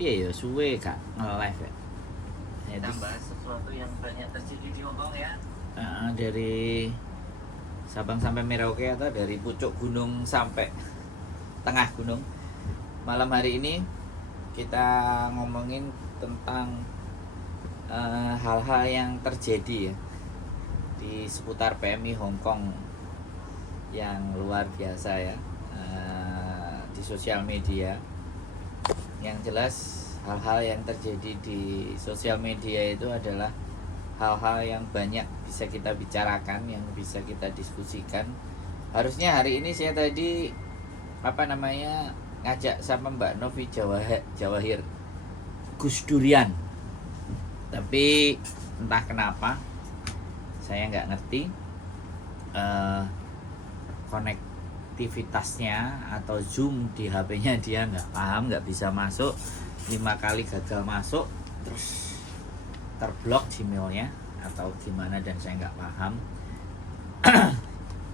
Iya ya suwe gak nge-live ya. Kita Jadi bahas sesuatu yang banyak terjadi di Hong Kong ya. dari Sabang sampai Merauke atau dari pucuk gunung sampai tengah gunung. Malam hari ini kita ngomongin tentang hal-hal yang terjadi ya di seputar PMI Hong Kong yang luar biasa ya, di sosial media. Yang jelas hal-hal yang terjadi di sosial media itu adalah hal-hal yang banyak bisa kita bicarakan, yang bisa kita diskusikan. Harusnya hari ini saya tadi ngajak sama Mbak Novi Jawahir Gus Durian, tapi entah kenapa saya nggak ngerti konektivitasnya atau zoom di HP-nya dia nggak paham, nggak bisa masuk. 5 kali gagal masuk, terus terblok Gmailnya atau gimana, dan saya nggak paham.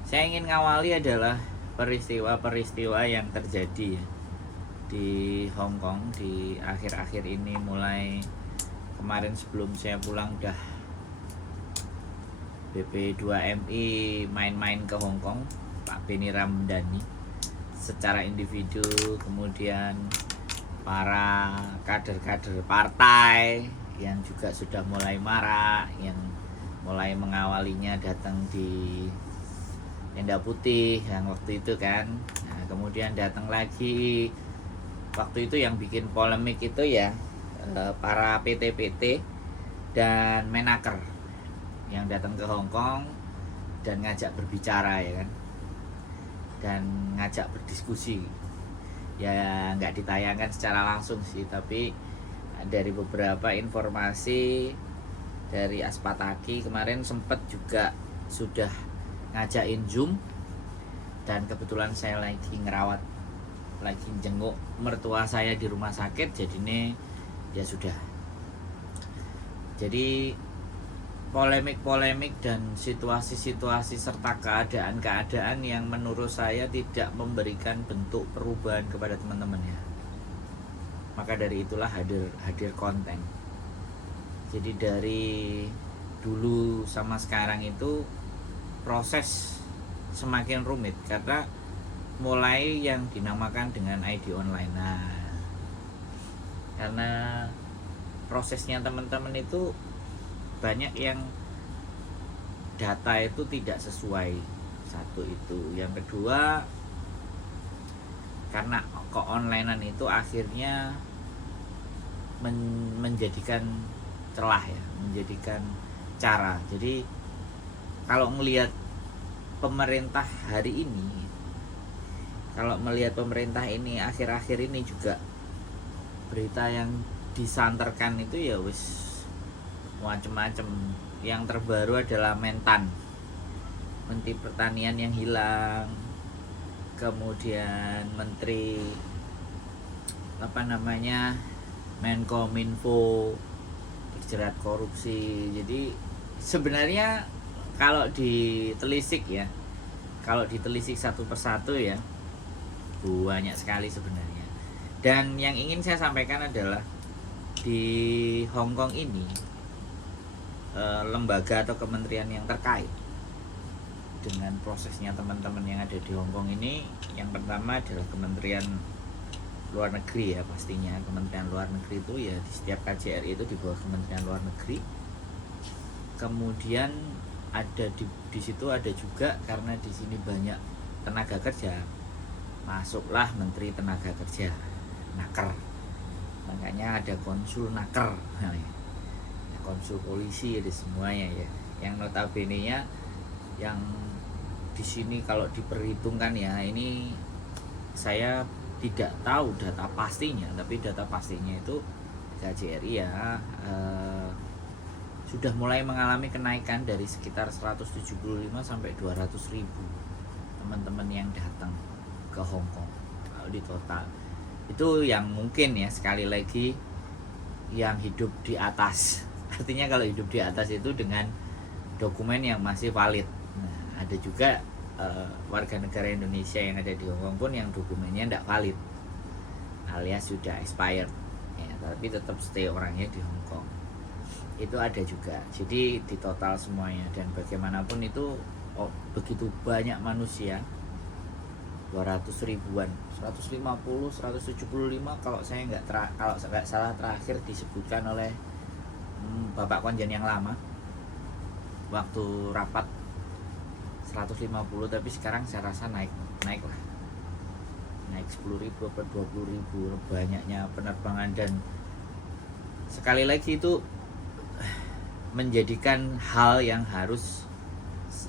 Saya ingin ngawali adalah peristiwa-peristiwa yang terjadi di Hong Kong di akhir-akhir ini. Mulai kemarin sebelum saya pulang dah BP2MI main-main ke Hong Kong, Pak Beni Ramdhani secara individu, kemudian para kader-kader partai yang juga sudah mulai marak, yang mulai mengawalinya datang di Tenda Putih yang waktu itu kan. Nah, kemudian datang lagi waktu itu yang bikin polemik itu ya para PT-PT dan Menaker yang datang ke Hong Kong dan ngajak berbicara ya kan, dan ngajak berdiskusi. Ya nggak ditayangkan secara langsung sih, tapi dari beberapa informasi dari Aspataki kemarin sempat juga sudah ngajakin Zoom, dan kebetulan saya lagi ngerawat, lagi jenguk mertua saya di rumah sakit, jadi ini ya sudah. Jadi polemik-polemik dan situasi-situasi serta keadaan-keadaan yang menurut saya tidak memberikan bentuk perubahan kepada teman-teman ya. Maka dari itulah hadir konten. Jadi dari dulu sama sekarang itu proses semakin rumit karena mulai yang dinamakan dengan ID online. Nah, karena prosesnya teman-teman itu banyak yang data itu tidak sesuai. Satu itu. Yang kedua, karena keonlinean itu akhirnya menjadikan celah ya, menjadikan cara. Jadi kalau melihat pemerintah hari ini, kalau melihat pemerintah ini akhir-akhir ini juga berita yang disanterkan itu ya wis macem-macem. Yang terbaru adalah Mentan, Menteri Pertanian yang hilang, kemudian Menteri Menkominfo terjerat korupsi. Jadi sebenarnya kalau ditelisik ya, kalau ditelisik satu persatu ya, banyak sekali sebenarnya. Dan yang ingin saya sampaikan adalah di Hong Kong ini lembaga atau kementerian yang terkait dengan prosesnya teman-teman yang ada di Hong Kong ini, yang pertama adalah Kementerian Luar Negeri ya pastinya. Kementerian Luar Negeri itu ya di setiap KJRI itu di bawah Kementerian Luar Negeri. Kemudian ada di situ ada juga, karena di sini banyak tenaga kerja, masuklah Menteri Tenaga Kerja, Naker. Makanya ada konsul Naker. Nah, konsul polisi, ada semuanya ya. Yang notabene-nya yang di sini kalau diperhitungkan ya, ini saya tidak tahu data pastinya, tapi data pastinya itu KJRI ya sudah mulai mengalami kenaikan dari sekitar 175 sampai 200 ribu teman-teman yang datang ke Hong Kong kalau di total. Itu yang mungkin ya, sekali lagi, yang hidup di atas. Artinya kalau hidup di atas itu dengan dokumen yang masih valid. Nah, ada juga warga negara Indonesia yang ada di Hong Kong pun yang dokumennya tidak valid alias sudah expired. ya, tapi tetap stay orangnya di Hong Kong. Itu ada juga. Jadi di total semuanya, dan bagaimanapun itu begitu banyak manusia, 200 ribuan, 150, 175 kalau saya nggak salah terakhir disebutkan oleh Bapak Konjen yang lama waktu rapat 150, tapi sekarang saya rasa naik lah, naik 10.000 atau 20.000 banyaknya penerbangan. Dan sekali lagi itu menjadikan hal yang harus,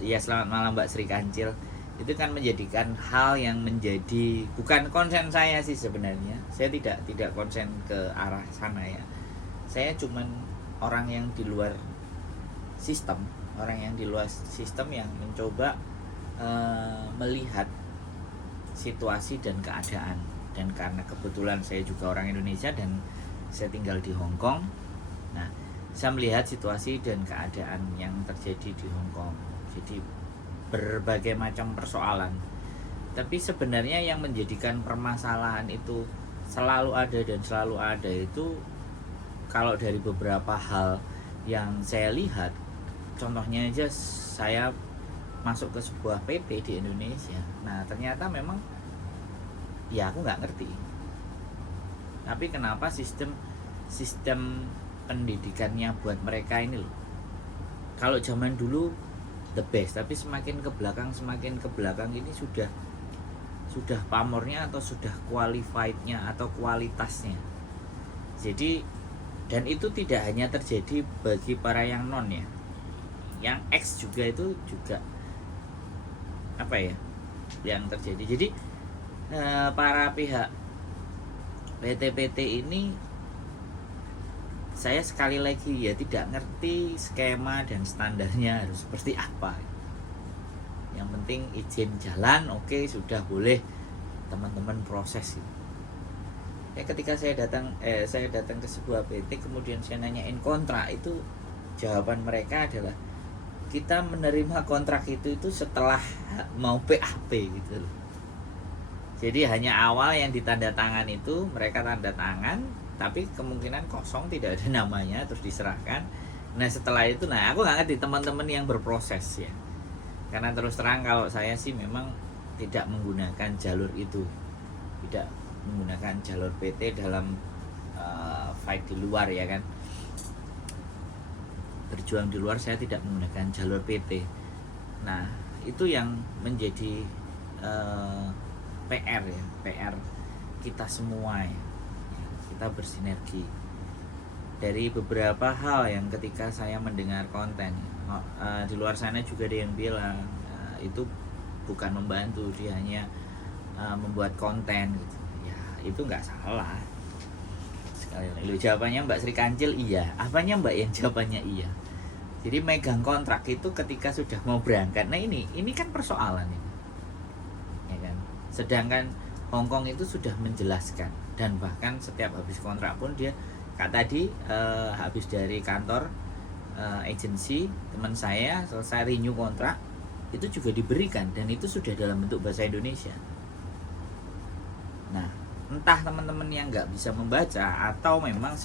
ya selamat malam Mbak Sri Kancil, itu kan menjadikan hal yang menjadi bukan konsen saya sih sebenarnya. Saya tidak konsen ke arah sana ya. Saya cuman orang yang di luar sistem, yang mencoba melihat situasi dan keadaan. Dan karena kebetulan saya juga orang Indonesia dan saya tinggal di Hong Kong, nah saya melihat situasi dan keadaan yang terjadi di Hong Kong. Jadi berbagai macam persoalan, tapi sebenarnya yang menjadikan permasalahan itu selalu ada itu kalau dari beberapa hal yang saya lihat. Contohnya aja, saya masuk ke sebuah PT di Indonesia. Nah ternyata memang ya aku nggak ngerti, tapi kenapa sistem pendidikannya buat mereka ini loh, kalau zaman dulu the best, tapi semakin ke belakang ini sudah pamornya atau sudah qualified-nya atau kualitasnya. Jadi, dan itu tidak hanya terjadi bagi para yang non ya, yang X juga itu juga apa ya yang terjadi. Jadi para pihak PT ini, saya sekali lagi ya tidak ngerti skema dan standarnya harus seperti apa. Yang penting izin jalan, oke, sudah boleh teman-teman proses. Ya ketika saya datang ke sebuah PT, kemudian saya nanyain kontrak, itu jawaban mereka adalah kita menerima kontrak itu setelah mau PAP gitu loh. Jadi hanya awal yang ditandatangan itu mereka tanda tangan, tapi kemungkinan kosong, tidak ada namanya, terus diserahkan. Nah setelah itu, nah aku nggak ngerti teman-teman yang berproses ya, karena terus terang kalau saya sih memang tidak menggunakan jalur itu, tidak menggunakan jalur PT dalam fight di luar ya kan, berjuang di luar. Saya tidak menggunakan jalur PT. Nah itu yang menjadi PR ya, PR kita semua ya. Kita bersinergi dari beberapa hal yang ketika saya mendengar konten di luar sana juga ada yang bilang itu bukan membantu, dia hanya membuat konten gitu. Ya itu nggak salah. Sekali lagi jawabannya Mbak Sri Kancil iya, apanya Mbak yang jawabannya iya. Jadi megang kontrak itu ketika sudah mau berangkat. Nah ini kan persoalan ini, ya kan. Sedangkan Hong Kong itu sudah menjelaskan, dan bahkan setiap habis kontrak pun dia tadi habis dari kantor agensi teman saya selesai renew kontrak, itu juga diberikan, dan itu sudah dalam bentuk bahasa Indonesia. Nah entah teman-teman yang nggak bisa membaca atau memang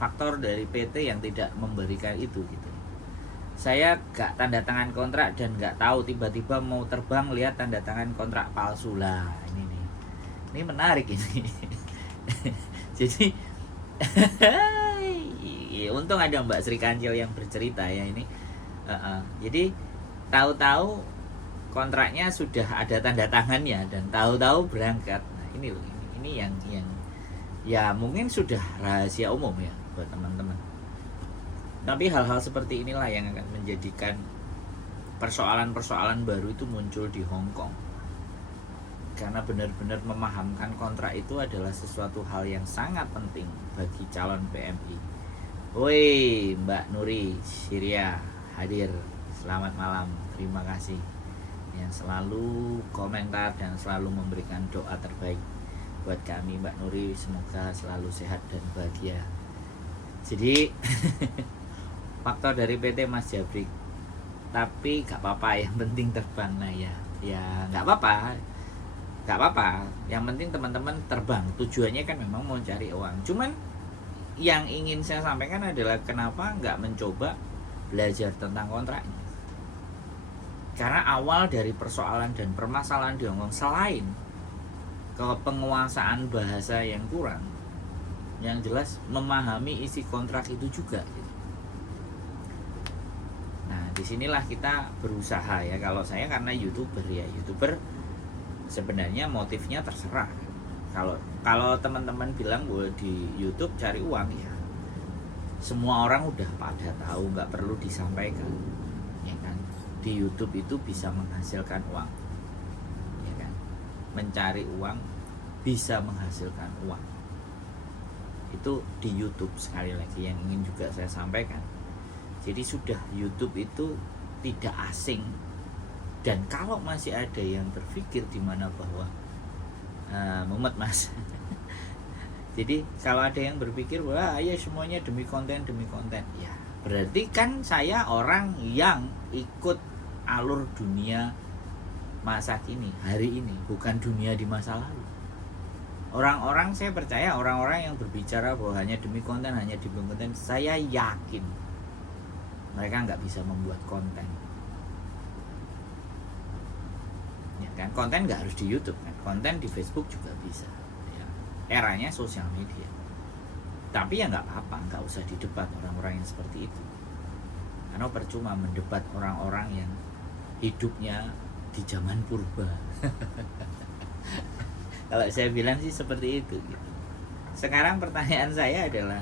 faktor dari PT yang tidak memberikan itu gitu. Saya gak tanda tangan kontrak dan gak tahu, tiba-tiba mau terbang lihat tanda tangan kontrak palsu lah. Ini menarik ini. Jadi untung ada Mbak Sri Kancil yang bercerita ya ini. Jadi tahu-tahu kontraknya sudah ada tanda tangannya dan tahu-tahu berangkat. Nah ini loh, ini yang ya mungkin sudah rahasia umum ya buat teman-teman. Tapi hal-hal seperti inilah yang akan menjadikan persoalan-persoalan baru itu muncul di Hong Kong. Karena benar-benar memahamkan kontrak itu adalah sesuatu hal yang sangat penting bagi calon PMI. Woi, Mbak Nuri Syria hadir. Selamat malam. Terima kasih yang selalu komentar dan selalu memberikan doa terbaik buat kami, Mbak Nuri. Semoga selalu sehat dan bahagia. Jadi faktor dari PT Mas Jabrik, tapi gak apa-apa, yang penting terbang. Nah ya gak apa-apa, yang penting teman-teman terbang. Tujuannya kan memang mau cari uang. Cuman yang ingin saya sampaikan adalah kenapa nggak mencoba belajar tentang kontraknya. Karena awal dari persoalan dan permasalahan di Hongkong selain kepenguasaan bahasa yang kurang, yang jelas memahami isi kontrak itu juga. Nah, disinilah kita berusaha ya. Kalau saya karena YouTuber ya, YouTuber sebenarnya motifnya terserah. Kalau teman-teman bilang bahwa di YouTube cari uang ya, semua orang udah pada tahu, nggak perlu disampaikan, ya kan? Di YouTube itu bisa menghasilkan uang, ya kan? Mencari uang bisa menghasilkan uang. Itu di YouTube sekali lagi yang ingin juga saya sampaikan. Jadi sudah YouTube itu tidak asing. Dan kalau masih ada yang berpikir di mana bahwa Muhammad Mas jadi kalau ada yang berpikir wah ya semuanya demi konten ya berarti kan saya orang yang ikut alur dunia masa kini hari ini, bukan dunia di masa lalu. Orang-orang, saya percaya orang-orang yang berbicara bahwa hanya demi konten, saya yakin mereka nggak bisa membuat konten. Ya kan, konten nggak harus di YouTube kan, konten di Facebook juga bisa. Ya. Eranya sosial media. Tapi ya nggak apa-apa, nggak usah didebat orang-orang yang seperti itu. Karena percuma mendebat orang-orang yang hidupnya di zaman purba. Kalau saya bilang sih seperti itu gitu. Sekarang pertanyaan saya adalah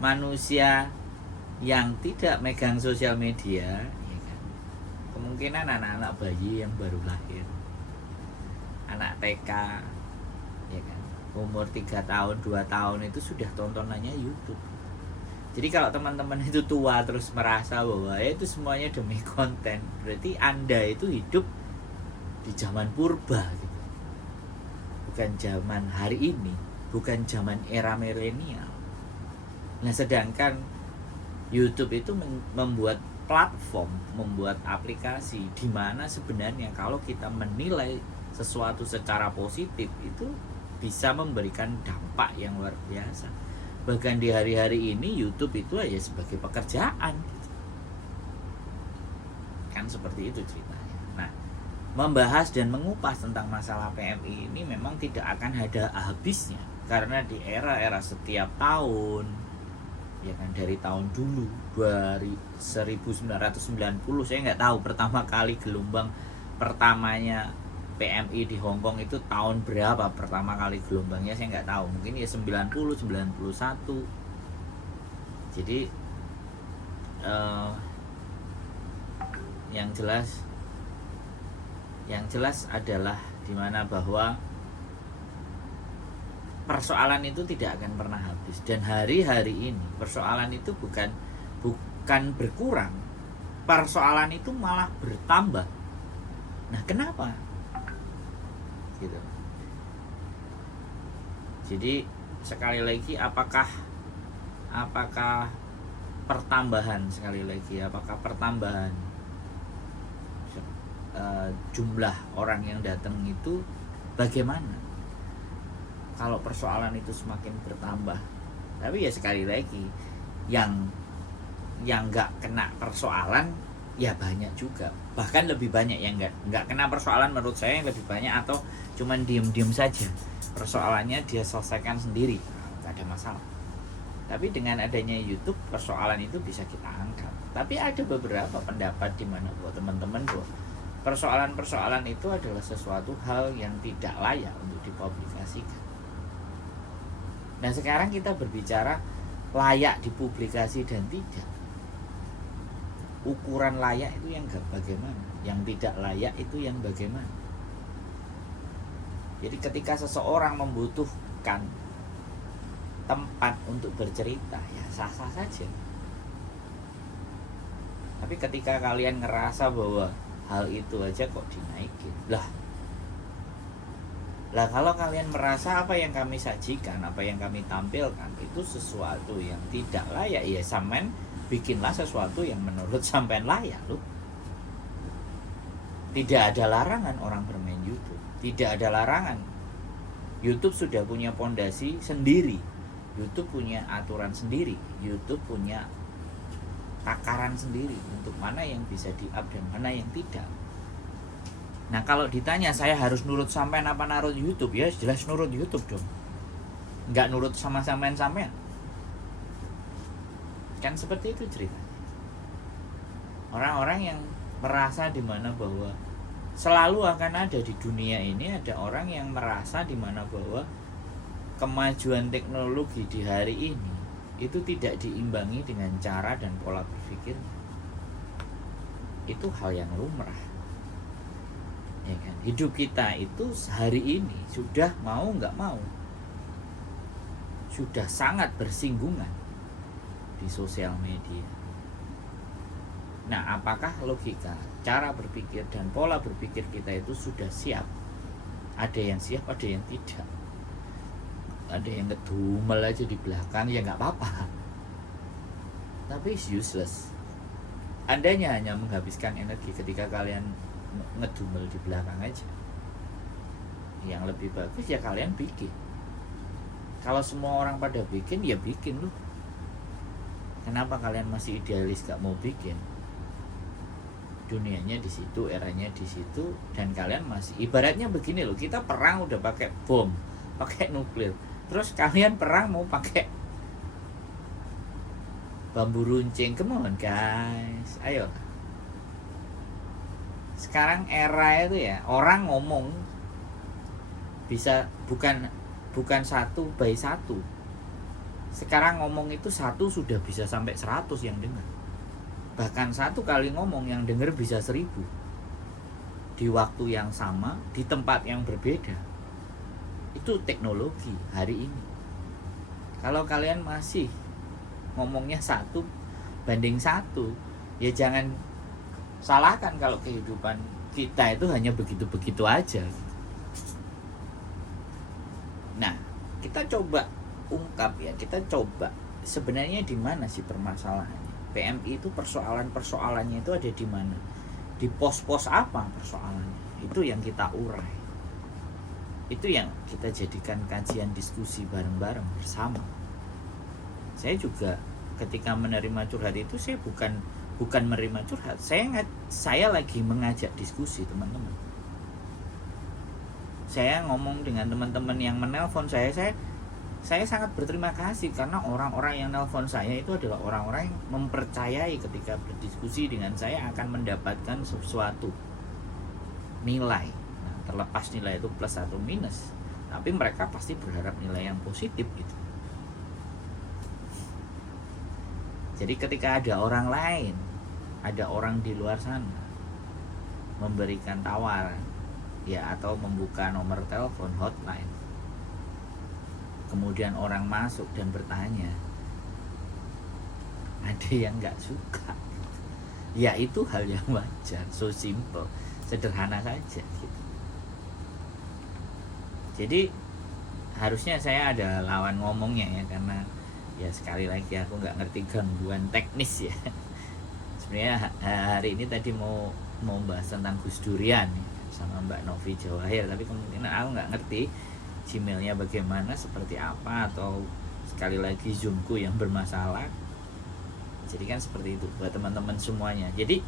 manusia yang tidak megang sosial media, ya kan? Kemungkinan anak-anak bayi yang baru lahir, anak TK, ya kan, umur 3 tahun, 2 tahun itu sudah tontonannya YouTube. Jadi kalau teman-teman itu tua terus merasa bahwa ya itu semuanya demi konten, berarti Anda itu hidup di zaman purba gitu. Bukan zaman hari ini, bukan zaman era milenial. Nah, sedangkan YouTube itu membuat platform, membuat aplikasi di mana sebenarnya kalau kita menilai sesuatu secara positif itu bisa memberikan dampak yang luar biasa. Bahkan di hari-hari ini YouTube itu aja sebagai pekerjaan gitu. Kan seperti itu ceritanya. Nah, membahas dan mengupas tentang masalah PMI ini memang tidak akan ada habisnya, karena di era-era setiap tahun, ya kan, dari tahun dulu 1990 saya nggak tahu pertama kali gelombang pertamanya PMI di Hongkong itu tahun berapa pertama kali gelombangnya, saya nggak tahu, mungkin ya 90, 91. Jadi yang jelas adalah dimana bahwa persoalan itu tidak akan pernah habis, dan hari-hari ini persoalan itu bukan berkurang, persoalan itu malah bertambah. Nah, kenapa? Gitu. Jadi sekali lagi apakah pertambahan jumlah orang yang datang itu bagaimana kalau persoalan itu semakin bertambah? Tapi ya sekali lagi yang nggak kena persoalan ya banyak juga, bahkan lebih banyak yang nggak kena persoalan menurut saya yang lebih banyak, atau cuman diem saja persoalannya dia selesaikan sendiri, nggak ada masalah. Tapi dengan adanya YouTube persoalan itu bisa kita angkat. Tapi ada beberapa pendapat di mana buat teman-teman bahwa persoalan-persoalan itu adalah sesuatu hal yang tidak layak untuk dipublikasikan. Nah, sekarang kita berbicara layak dipublikasi dan tidak. Ukuran layak itu yang bagaimana? Yang tidak layak itu yang bagaimana? Jadi ketika seseorang membutuhkan tempat untuk bercerita, ya sah-sah saja. Tapi ketika kalian ngerasa bahwa hal itu aja kok dinaikin, lah kalau kalian merasa apa yang kami sajikan, apa yang kami tampilkan itu sesuatu yang tidak layak, ya sampean bikinlah sesuatu yang menurut sampean layak loh. Tidak ada larangan orang bermain YouTube, tidak ada larangan. YouTube sudah punya pondasi sendiri YouTube punya aturan sendiri, YouTube punya takaran sendiri untuk mana yang bisa di-up dan mana yang tidak. Nah kalau ditanya saya harus nurut sampean apa nurut YouTube, ya jelas nurut YouTube dong. Nggak nurut sama sampean. Kan seperti itu cerita. Orang-orang yang merasa dimana bahwa selalu akan ada di dunia ini ada orang yang merasa dimana bahwa kemajuan teknologi di hari ini itu tidak diimbangi dengan cara dan pola berpikir. Itu hal yang lumrah. Ya kan? Hidup kita itu hari ini sudah mau nggak mau sudah sangat bersinggungan di sosial media. Nah, apakah logika, cara berpikir dan pola berpikir kita itu sudah siap? Ada yang siap, ada yang tidak. Ada yang ngedumel aja di belakang, ya nggak apa-apa. Tapi it's useless. Andanya hanya menghabiskan energi ketika kalian ngedumel di belakang aja. Yang lebih bagus ya kalian bikin. Kalau semua orang pada bikin, ya bikin loh. Kenapa kalian masih idealis gak mau bikin? Dunianya di situ, eranya di situ, dan kalian masih ibaratnya begini loh. Kita perang udah pakai bom, pakai nuklir. Terus kalian perang mau pakai bambu runcing. Come on guys, ayo. Sekarang era itu ya orang ngomong bisa bukan 1/1. Sekarang ngomong itu 1 sudah bisa sampai 100 yang dengar. Bahkan 1 kali ngomong yang dengar bisa 1000 di waktu yang sama, di tempat yang berbeda. Itu teknologi hari ini. Kalau kalian masih ngomongnya 1 banding 1, ya jangan salahkan kalau kehidupan kita itu hanya begitu-begitu aja. Nah, kita coba ungkap ya, kita coba sebenarnya di mana sih permasalahannya? PMI itu persoalannya itu ada di mana? Di pos-pos apa persoalannya? Itu yang kita urai. Itu yang kita jadikan kajian diskusi bareng-bareng bersama. Saya juga ketika menerima curhat itu saya bukan menerima curhat, saya lagi mengajak diskusi teman-teman. Saya ngomong dengan teman-teman yang menelpon saya sangat berterima kasih karena orang-orang yang nelpon saya itu adalah orang-orang yang mempercayai ketika berdiskusi dengan saya akan mendapatkan sesuatu nilai. Nah, terlepas nilai itu plus atau minus, tapi mereka pasti berharap nilai yang positif gitu. Jadi ketika ada orang lain, ada orang di luar sana memberikan tawaran ya atau membuka nomor telepon hotline, kemudian orang masuk dan bertanya, ada yang nggak suka, ya itu hal yang wajar, so simple, sederhana saja gitu. Jadi harusnya saya ada lawan ngomongnya ya, karena ya sekali lagi aku nggak ngerti gangguan teknis ya. Sebenarnya hari ini tadi mau bahas tentang Gus Durian ya, sama Mbak Novi Jawahir, tapi kemungkinan aku nggak ngerti Gmailnya bagaimana, seperti apa, atau sekali lagi Zoomku yang bermasalah. Jadi kan seperti itu buat teman-teman semuanya. Jadi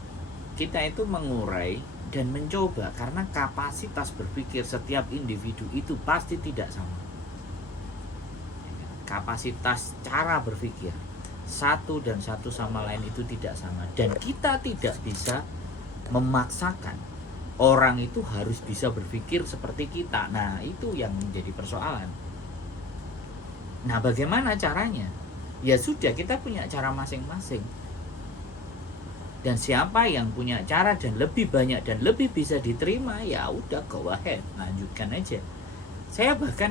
kita itu mengurai dan mencoba, karena kapasitas berpikir setiap individu itu pasti tidak sama. Kapasitas cara berpikir satu dan satu sama lain itu tidak sama, dan kita tidak bisa memaksakan orang itu harus bisa berpikir seperti kita. Nah, itu yang menjadi persoalan. Nah, bagaimana caranya? Ya sudah, kita punya cara masing-masing. Dan siapa yang punya cara dan lebih banyak dan lebih bisa diterima, ya udah go ahead, lanjutkan aja. Saya bahkan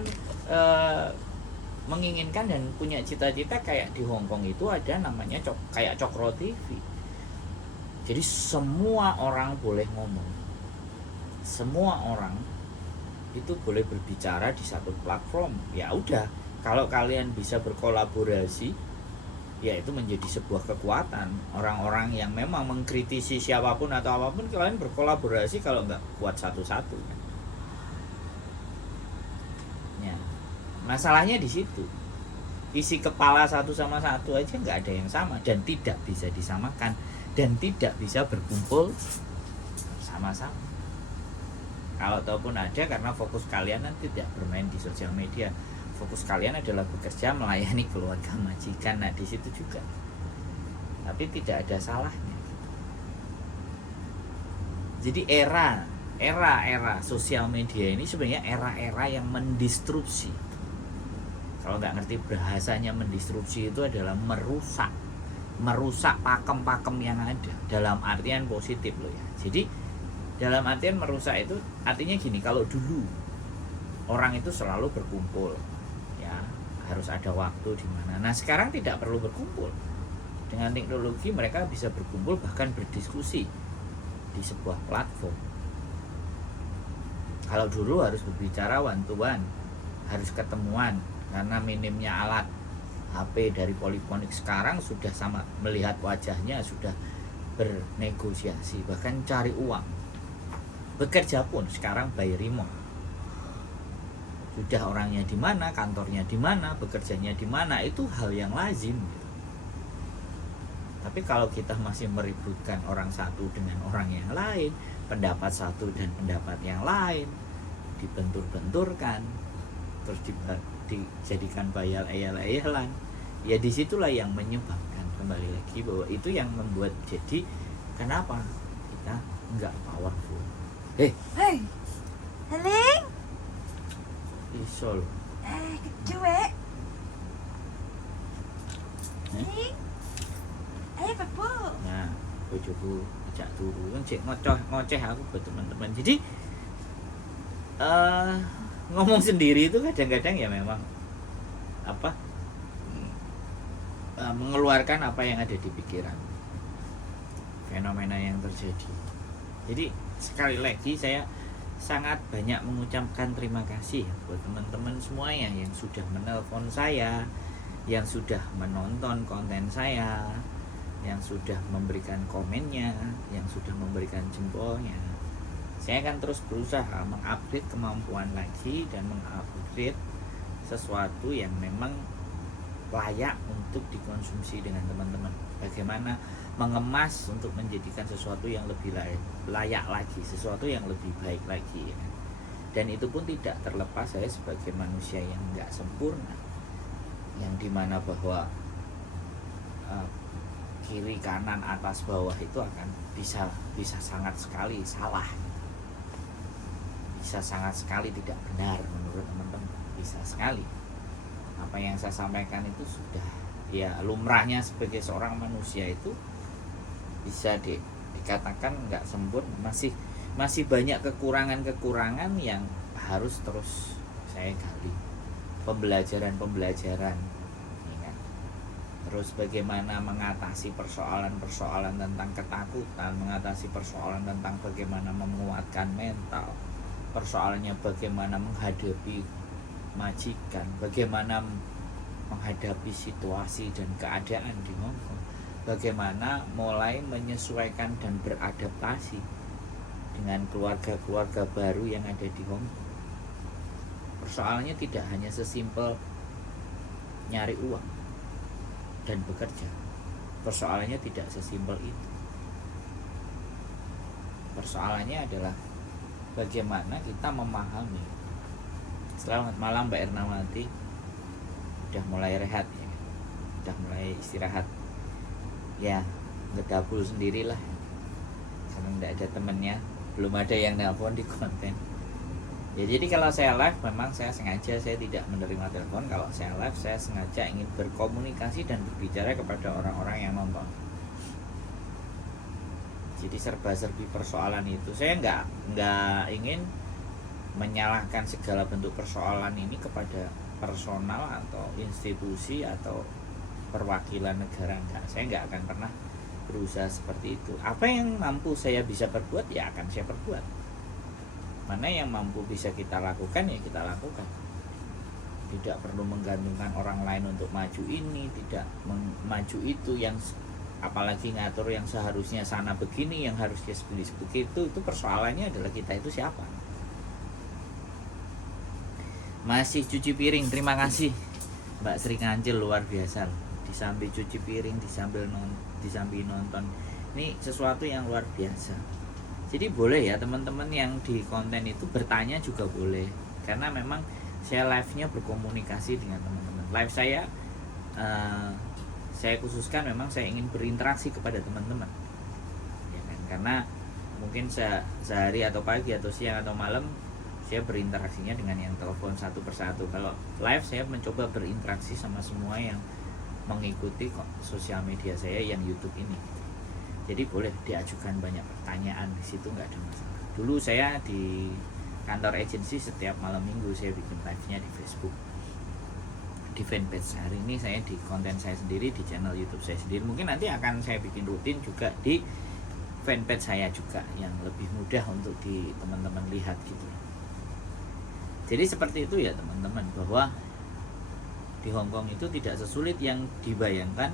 menginginkan dan punya cita-cita kayak di Hong Kong itu ada namanya kayak Cokro TV. Jadi semua orang boleh ngomong. Semua orang itu boleh berbicara di satu platform. Ya udah, kalau kalian bisa berkolaborasi, ya itu menjadi sebuah kekuatan. Orang-orang yang memang mengkritisi siapapun atau apapun, kalian berkolaborasi, kalau nggak kuat satu-satu. Ya, masalahnya di situ. isi kepala satu sama satu aja nggak ada yang sama dan tidak bisa disamakan dan tidak bisa berkumpul sama-sama. Kalau ataupun ada, karena fokus kalian nanti tidak bermain di sosial media, fokus kalian adalah bekerja melayani keluarga majikan. Nah di situ juga, tapi tidak ada salahnya. Jadi era sosial media ini sebenarnya era yang mendistrupsi. Kalau nggak ngerti bahasanya, mendistrupsi itu adalah merusak pakem-pakem yang ada, dalam artian positif loh ya. Jadi dalam artian merusak itu artinya gini, kalau dulu orang itu selalu berkumpul ya, harus ada waktu di mana. Nah sekarang tidak perlu berkumpul, dengan teknologi mereka bisa berkumpul bahkan berdiskusi di sebuah platform. Kalau dulu harus berbicara one to one, harus ketemuan karena minimnya alat HP dari Polyphonic. Sekarang sudah sama, melihat wajahnya sudah bernegosiasi, bahkan cari uang. Bekerja pun sekarang by remote. Sudah orangnya di mana, kantornya di mana, bekerjanya di mana, itu hal yang lazim gitu. Tapi kalau kita masih meributkan orang satu dengan orang yang lain, pendapat satu dan pendapat yang lain, dibentur-benturkan, terus dijadikan bayal-ayal-ayalan, ya disitulah yang menyebabkan, kembali lagi, bahwa itu yang membuat jadi kenapa kita nggak powerful. Hei, Heling. Iso loh. Cuek. Heling. Ayo Bebo. Nah, bojoku ajak turu, kan cek ngoceh aku buat teman-teman. Jadi ngomong sendiri itu kadang-kadang ya memang apa, mengeluarkan apa yang ada di pikiran, fenomena yang terjadi. Jadi sekali lagi saya sangat banyak mengucapkan terima kasih buat teman-teman semuanya yang sudah menelpon saya, yang sudah menonton konten saya, yang sudah memberikan komennya, yang sudah memberikan jempolnya. Saya akan terus berusaha mengupgrade kemampuan lagi dan mengupgrade sesuatu yang memang layak untuk dikonsumsi dengan teman-teman. Bagaimana mengemas untuk menjadikan sesuatu yang lebih layak lagi, sesuatu yang lebih baik lagi ya. Dan itu pun tidak terlepas saya sebagai manusia yang nggak sempurna, yang dimana bahwa kiri kanan atas bawah itu akan bisa sangat sekali salah, bisa sangat sekali tidak benar menurut teman-teman, bisa sekali. Apa yang saya sampaikan itu sudah ya lumrahnya sebagai seorang manusia, itu bisa dikatakan nggak sempurna, masih banyak kekurangan yang harus terus saya gali, pembelajaran ya kan? Terus bagaimana mengatasi persoalan tentang ketakutan, mengatasi persoalan tentang bagaimana menguatkan mental, persoalannya bagaimana menghadapi majikan, bagaimana menghadapi situasi dan keadaan di Hongkong, bagaimana mulai menyesuaikan dan beradaptasi dengan keluarga-keluarga baru yang ada di Hongkong. Persoalannya tidak hanya sesimpel nyari uang dan bekerja. Persoalannya tidak sesimpel itu. Persoalannya adalah bagaimana kita memahami. Selamat malam Mbak Ernawati. Udah mulai rehat ya, udah mulai istirahat ya, ngedabul sendirilah karena tidak ada temennya, belum ada yang nelpon di konten ya. Jadi kalau saya live memang saya sengaja, saya tidak menerima telepon. Kalau saya live saya sengaja ingin berkomunikasi dan berbicara kepada orang-orang yang nonton. Jadi serba-serbi persoalan itu saya nggak ingin menyalahkan segala bentuk persoalan ini kepada personal atau institusi atau perwakilan negara. Enggak, saya nggak akan pernah berusaha seperti itu. Apa yang mampu saya bisa perbuat ya akan saya perbuat. Mana yang mampu bisa kita lakukan ya kita lakukan. Tidak perlu menggantungkan orang lain untuk maju ini, tidak maju itu, yang apalagi ngatur yang seharusnya sana begini, yang harusnya begitu. Itu persoalannya adalah kita itu siapa. Masih cuci piring, terima kasih. Mbak Sri Kancil luar biasa loh. Disambil cuci piring, disambil nonton. Ini sesuatu yang luar biasa. Jadi boleh ya teman-teman yang di konten itu bertanya juga boleh. Karena memang saya live-nya berkomunikasi dengan teman-teman. Live saya khususkan memang saya ingin berinteraksi kepada teman-teman. Ya kan? Karena mungkin sehari atau pagi atau siang atau malam saya berinteraksinya dengan yang telepon satu persatu. Kalau live saya mencoba berinteraksi sama semua yang mengikuti sosial media saya yang YouTube ini. Jadi boleh diajukan banyak pertanyaan di situ, nggak ada masalah. Dulu saya di kantor agensi setiap malam minggu saya bikin live-nya di Facebook, di fanpage. Hari ini saya di konten saya sendiri di channel YouTube saya sendiri. Mungkin nanti akan saya bikin rutin juga di fanpage saya juga yang lebih mudah untuk di teman-teman lihat gitu. Jadi seperti itu ya teman-teman, bahwa di Hongkong itu tidak sesulit yang dibayangkan,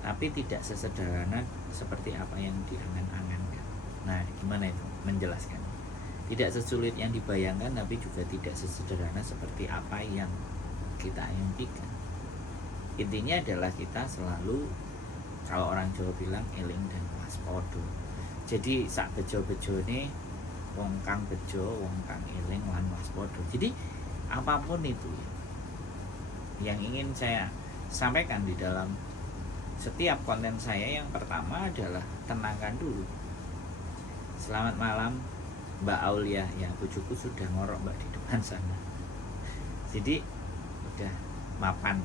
tapi tidak sesederhana seperti apa yang diangan-angankan. Nah, gimana itu menjelaskan? Tidak sesulit yang dibayangkan, tapi juga tidak sesederhana seperti apa yang kita impikan. Intinya adalah kita selalu, kalau orang Jawa bilang, eling dan waspada. Jadi sak bejo-bejo ini wong kang bejo, wong kang eling lan waspada. Jadi apapun itu yang ingin saya sampaikan di dalam setiap konten saya, yang pertama adalah tenangkan dulu. Selamat malam Mbak Aulia, ya bojoku sudah ngorok Mbak di depan sana. Jadi udah mapan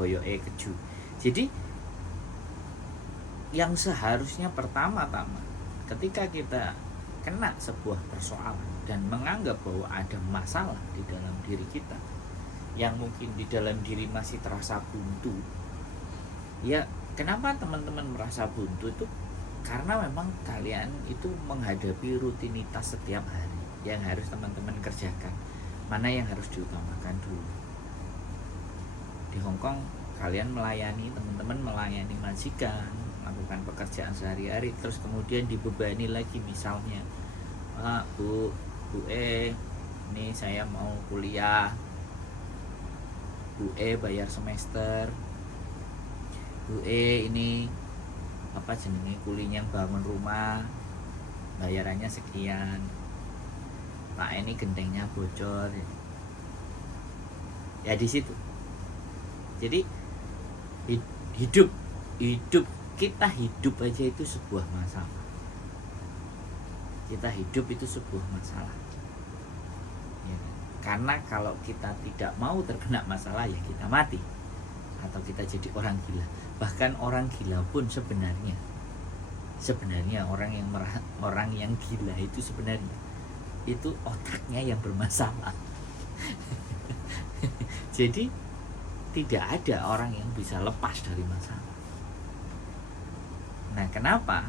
boyoke keju. Jadi yang seharusnya pertama-tama ketika kita kena sebuah persoalan dan menganggap bahwa ada masalah di dalam diri kita yang mungkin di dalam diri masih terasa buntu. Ya, kenapa teman-teman merasa buntu itu? Karena memang kalian itu menghadapi rutinitas setiap hari yang harus teman-teman kerjakan. Mana yang harus diutamakan dulu? Di Hongkong kalian melayani, teman-teman melayani majikan, melakukan pekerjaan sehari-hari, terus kemudian dibebani lagi, misalnya Bu ini saya mau kuliah, Bu bayar semester, Bu ini apa jenenge kulinya bangun rumah, bayarannya sekian, Pak ini gentengnya bocor. Ya di situ. Jadi hidup kita hidup aja itu sebuah masalah. Kita hidup itu sebuah masalah. Ya, karena kalau kita tidak mau terkena masalah, ya kita mati atau kita jadi orang gila. Bahkan orang gila pun sebenarnya orang yang gila itu sebenarnya itu otaknya yang bermasalah. Jadi tidak ada orang yang bisa lepas dari masalah. Nah, kenapa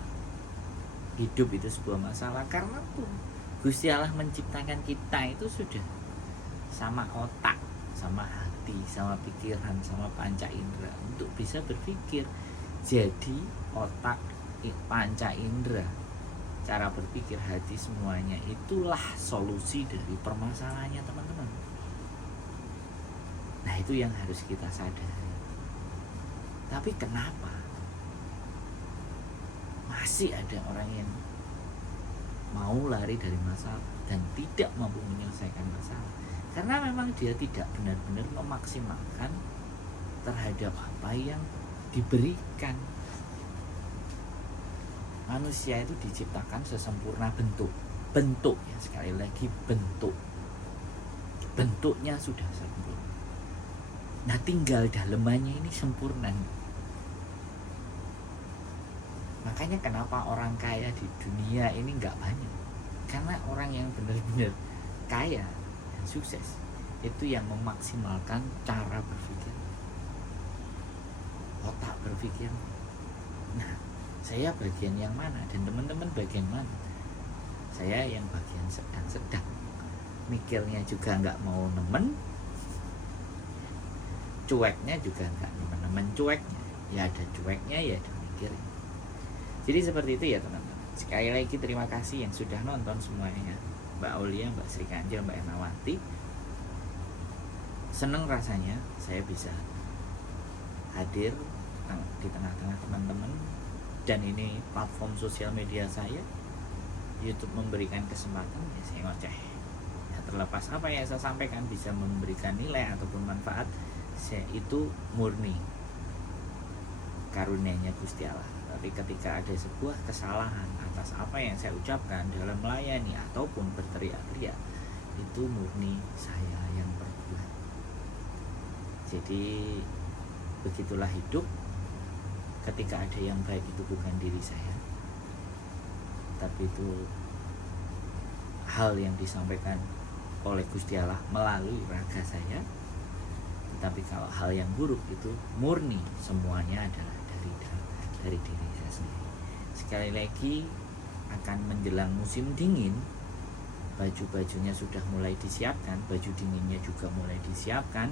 hidup itu sebuah masalah? Karena tuh Gusti Allah menciptakan kita itu sudah sama otak, sama hati, sama pikiran, sama panca indera untuk bisa berpikir. Jadi otak, panca indera, cara berpikir, hati, semuanya itulah solusi dari permasalahannya teman-teman. Nah, itu yang harus kita sadari. Tapi kenapa masih ada orang yang mau lari dari masalah dan tidak mampu menyelesaikan masalah? Karena memang dia tidak benar-benar memaksimalkan terhadap apa yang diberikan. Manusia itu diciptakan sesempurna bentuk ya, sekali lagi bentuknya sudah sempurna. Nah, tinggal dalemannya ini sempurna. Makanya kenapa orang kaya di dunia ini nggak banyak? Karena orang yang benar-benar kaya dan sukses itu yang memaksimalkan cara berpikir, otak berpikir. Nah, saya bagian yang mana dan teman-teman bagian mana? Saya yang bagian sedang-sedang, mikirnya juga nggak mau nemen, cueknya juga nggak nemen-nemen cueknya. Ya ada cueknya, ya ada mikirnya. Jadi seperti itu ya teman-teman. Sekali lagi terima kasih yang sudah nonton semuanya, Mbak Aulia, Mbak Sri Kanjil, Mbak Ernawati. seneng rasanya saya bisa hadir di tengah-tengah teman-teman, dan ini platform sosial media saya. YouTube memberikan kesempatan, ya saya ngoceh. Ya, terlepas apa yang saya sampaikan bisa memberikan nilai ataupun manfaat, saya itu murni karunia-Nya Gusti Allah. Tapi ketika ada sebuah kesalahan atas apa yang saya ucapkan dalam melayani ataupun berteriak-teriak, itu murni saya yang berbuat. Jadi begitulah hidup. Ketika ada yang baik itu bukan diri saya, tapi itu hal yang disampaikan oleh Gusti Allah melalui raga saya. Tapi kalau hal yang buruk itu murni semuanya adalah dari diri saya sendiri. Sekali lagi, akan menjelang musim dingin, baju-bajunya sudah mulai disiapkan, baju dinginnya juga mulai disiapkan.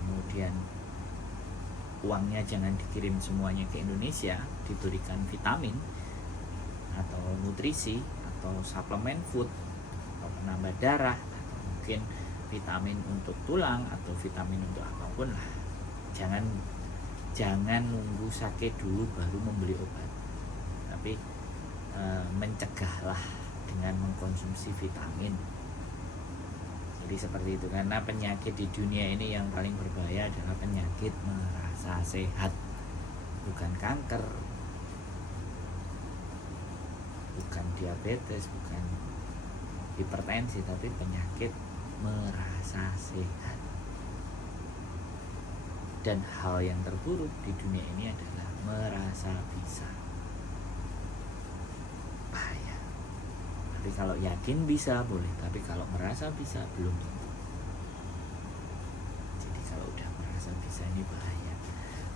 Kemudian uangnya jangan dikirim semuanya ke Indonesia, diberikan vitamin atau nutrisi atau suplemen food atau penambah darah, atau mungkin vitamin untuk tulang atau vitamin untuk apapun lah. Jangan nunggu sakit dulu baru membeli obat, tapi mencegahlah dengan mengkonsumsi vitamin. Jadi seperti itu, karena penyakit di dunia ini yang paling berbahaya adalah penyakit merasa sehat, bukan kanker, bukan diabetes, bukan hipertensi, tapi penyakit merasa sehat. Dan hal yang terburuk di dunia ini adalah merasa bisa. Bahaya. Tapi kalau yakin bisa boleh, tapi kalau merasa bisa belum tentu. Jadi kalau udah merasa bisa ini bahaya.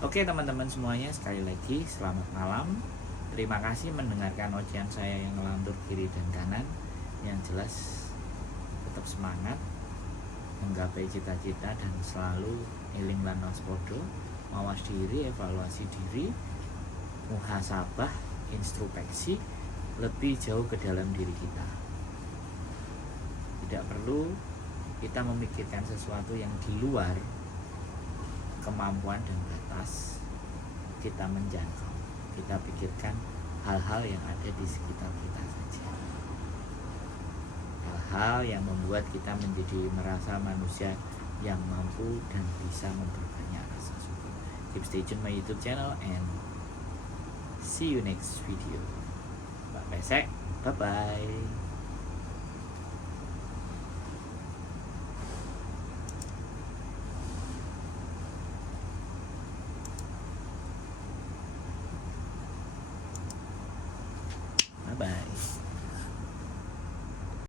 Oke teman-teman semuanya, sekali lagi selamat malam. Terima kasih mendengarkan ocehan saya yang ngelantur kiri dan kanan. Yang jelas tetap semangat menggapai cita-cita dan selalu eling lan waspada, mawas diri, evaluasi diri, muhasabah, introspeksi lebih jauh ke dalam diri kita. Tidak perlu kita memikirkan sesuatu yang di luar kemampuan dan batas kita menjangkau. Kita pikirkan hal-hal yang ada di sekitar kita saja. Hal yang membuat kita menjadi merasa manusia yang mampu dan bisa memperbanyak rasa syukur. Keep stay tune my YouTube channel and see you next video. Mbak Pesek, bye bye. Bye bye.